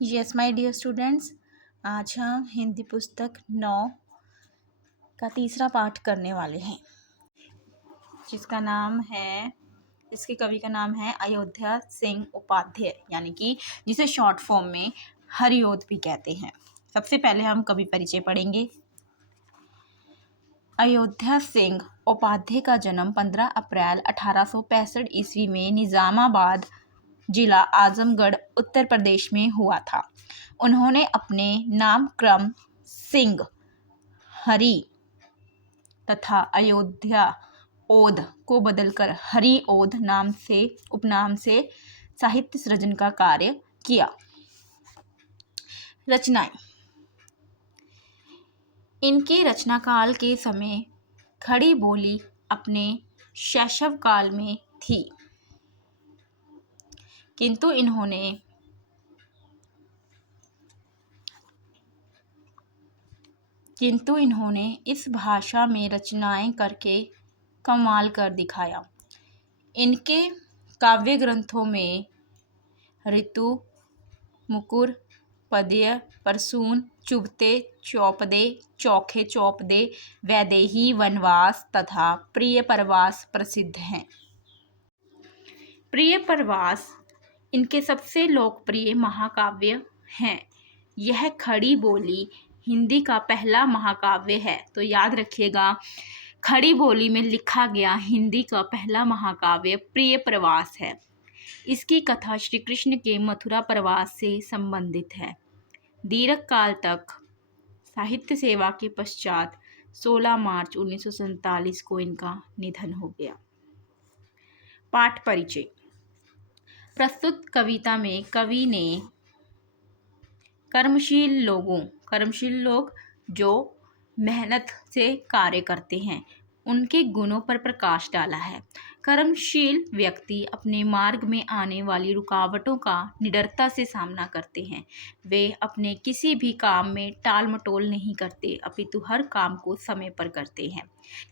Yes my dear students, आज हम हिंदी पुस्तक 9 का तीसरा पाठ करने वाले हैं, जिसका नाम है इसके कवि का नाम है अयोध्या सिंह उपाध्याय, यानी कि जिसे शॉर्ट फॉर्म में हरिओद भी कहते हैं। सबसे पहले हम कवि परिचय पढ़ेंगे। अयोध्या सिंह उपाध्याय का जन्म 15 अप्रैल 1865 ईस्वी में निजामाबाद जिला आजमगढ़ उत्तर प्रदेश में हुआ था। उन्होंने अपने नामक्रम सिंह, हरि तथा अयोध्या ओध को बदलकर हरि ओध नाम से उपनाम से साहित्य सृजन का कार्य किया। रचनाएं। इनके रचनाकाल के समय खड़ी बोली अपने शैशव काल में थी, किंतु इन्होंने इस भाषा में रचनाएं करके कमाल कर दिखाया। इनके काव्य ग्रंथों में ऋतु, मुकुर, पद्य, परसून, चुभते चौपदे, चौखे चौपदे, वैदेही वनवास तथा प्रिय प्रवास प्रसिद्ध हैं। प्रिय प्रवास इनके सबसे लोकप्रिय महाकाव्य हैं। यह खड़ी बोली हिंदी का पहला महाकाव्य है, तो याद रखिएगा, खड़ी बोली में लिखा गया हिंदी का पहला महाकाव्य प्रिय प्रवास है। इसकी कथा श्री कृष्ण के मथुरा प्रवास से संबंधित है। दीर्घ काल तक साहित्य सेवा के पश्चात 16 मार्च 1947 को इनका निधन हो गया। पाठ परिचय। प्रस्तुत कविता में कवि ने कर्मशील लोग जो मेहनत से कार्य करते हैं, उनके गुणों पर प्रकाश डाला है। कर्मशील व्यक्ति अपने मार्ग में आने वाली रुकावटों का निडरता से सामना करते हैं। वे अपने किसी भी काम में टाल मटोल नहीं करते, अपितु हर काम को समय पर करते हैं।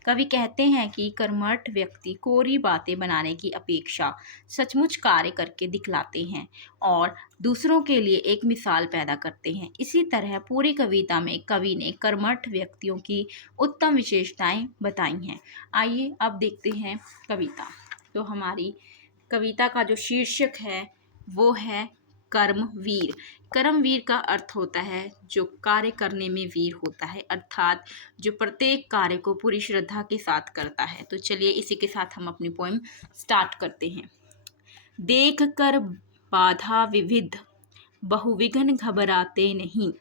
कवि कहते हैं कि कर्मठ व्यक्ति कोरी बातें बनाने की अपेक्षा सचमुच कार्य करके दिखलाते हैं और दूसरों के लिए एक मिसाल पैदा करते हैं। इसी तरह पूरी कविता में कवि ने कर्मठ व्यक्तियों की उत्तम विशेषताएं बताई हैं। आइए अब देखते हैं कविता। तो हमारी कविता का जो शीर्षक है वो है कर्मवीर। कर्मवीर का अर्थ होता है जो कार्य करने में वीर होता है, अर्थात जो प्रत्येक कार्य को पूरी श्रद्धा के साथ करता है। तो चलिए इसी के साथ हम अपनी पोएम स्टार्ट करते हैं। देख कर बाधा विविध बहुविघ्न घबराते नहीं,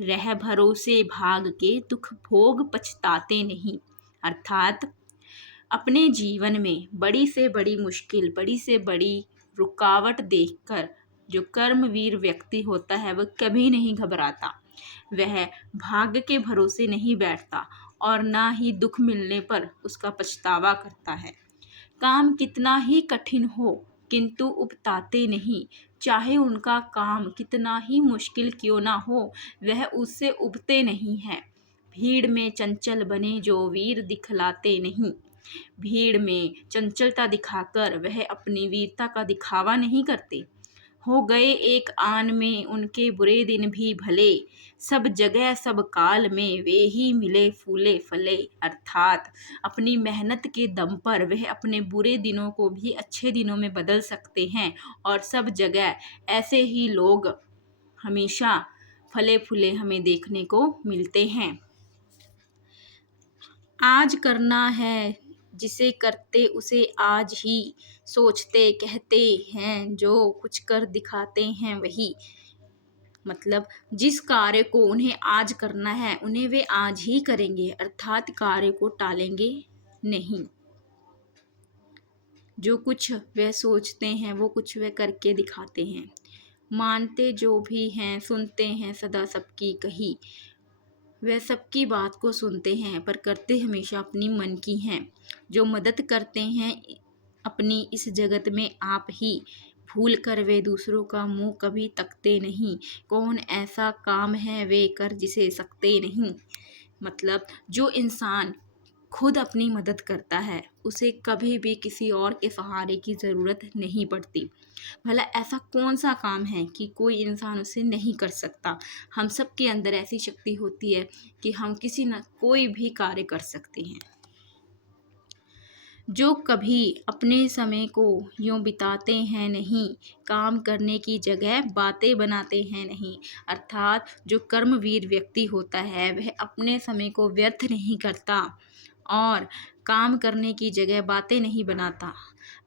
रह भरोसे भाग के दुख भोग पछताते नहीं। अर्थात अपने जीवन में बड़ी से बड़ी मुश्किल, बड़ी से बड़ी रुकावट देखकर जो कर्मवीर व्यक्ति होता है वह कभी नहीं घबराता। वह भाग्य के भरोसे नहीं बैठता और ना ही दुख मिलने पर उसका पछतावा करता है। काम कितना ही कठिन हो किंतु उबताते नहीं, चाहे उनका काम कितना ही मुश्किल क्यों ना हो, वह उससे उबते नहीं हैं। भीड़ में चंचल बने जो वीर दिखलाते नहीं, भीड़ में चंचलता दिखाकर वह अपनी वीरता का दिखावा नहीं करते। हो गए एक आन में उनके बुरे दिन भी भले, सब जगह सब काल में वे ही मिले फूले फले। अर्थात अपनी मेहनत के दम पर वह अपने बुरे दिनों को भी अच्छे दिनों में बदल सकते हैं और सब जगह ऐसे ही लोग हमेशा फले फूले हमें देखने को मिलते हैं। आज करना है जिसे करते उसे आज ही, सोचते कहते हैं जो कुछ कर दिखाते हैं वही। मतलब जिस कार्य को उन्हें आज करना है उन्हें वे आज ही करेंगे, अर्थात कार्य को टालेंगे नहीं। जो कुछ वे सोचते हैं वो कुछ वे करके दिखाते हैं। मानते जो भी हैं सुनते हैं सदा सबकी कही, वे सबकी बात को सुनते हैं पर करते हमेशा अपनी मन की हैं। जो मदद करते हैं अपनी इस जगत में आप ही, भूल कर वे दूसरों का मुंह कभी तकते नहीं। कौन ऐसा काम है वे कर जिसे सकते नहीं। मतलब जो इंसान खुद अपनी मदद करता है, उसे कभी भी किसी और के सहारे की ज़रूरत नहीं पड़ती। भला ऐसा कौन सा काम है कि कोई इंसान उसे नहीं कर सकता। हम सब के अंदर ऐसी शक्ति होती है कि हम किसी न कोई भी कार्य कर सकते हैं। जो कभी अपने समय को यूँ बिताते हैं नहीं, काम करने की जगह बातें बनाते हैं नहीं। अर्थात जो कर्मवीर व्यक्ति होता है वह अपने समय को व्यर्थ नहीं करता और काम करने की जगह बातें नहीं बनाता।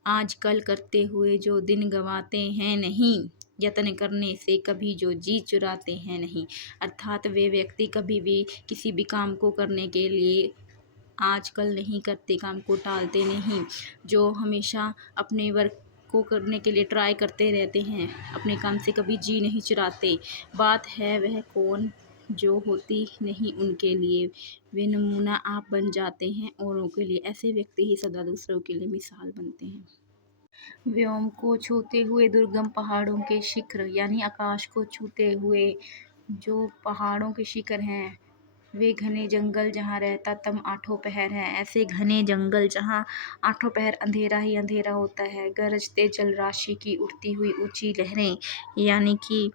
आजकल करते हुए जो दिन गंवाते हैं नहीं, यत्न करने से कभी जो जी चुराते हैं नहीं। अर्थात वे व्यक्ति कभी भी किसी भी काम को करने के लिए आजकल नहीं करते, काम को टालते नहीं, जो हमेशा अपने वर्क को करने के लिए ट्राई करते रहते हैं, अपने काम से कभी जी नहीं चुराते। बात है वह कौन जो होती नहीं उनके लिए, वे नमूना आप बन जाते हैं औरों के लिए। ऐसे व्यक्ति ही सदा दूसरों के लिए मिसाल बनते हैं। व्योम को छूते हुए दुर्गम पहाड़ों के शिखर, यानी आकाश को छूते हुए जो पहाड़ों के शिखर हैं, वे घने जंगल जहाँ रहता तम आठों पहर है। ऐसे घने जंगल जहाँ आठों पहर अंधेरा ही अंधेरा होता है। गरजते जल राशि की उठती हुई ऊंची लहरें, यानी कि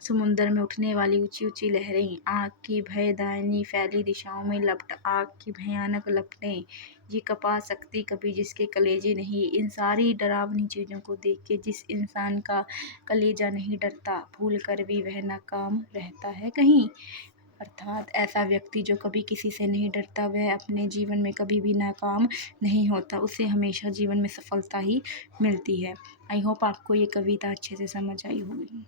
समुंदर में उठने वाली ऊंची ऊंची लहरें, आग की भयदायिनी फैली दिशाओं में लपट, आग की भयानक लपटें, ये कपा सकती कभी जिसके कलेजे नहीं। इन सारी डरावनी चीज़ों को देख के जिस इंसान का कलेजा नहीं डरता, भूल कर भी वह नाकाम रहता है कहीं। अर्थात ऐसा व्यक्ति जो कभी किसी से नहीं डरता, वह अपने जीवन में कभी भी नाकाम नहीं होता, उसे हमेशा जीवन में सफलता ही मिलती है। आई होप आपको ये कविता अच्छे से समझ आई होगी।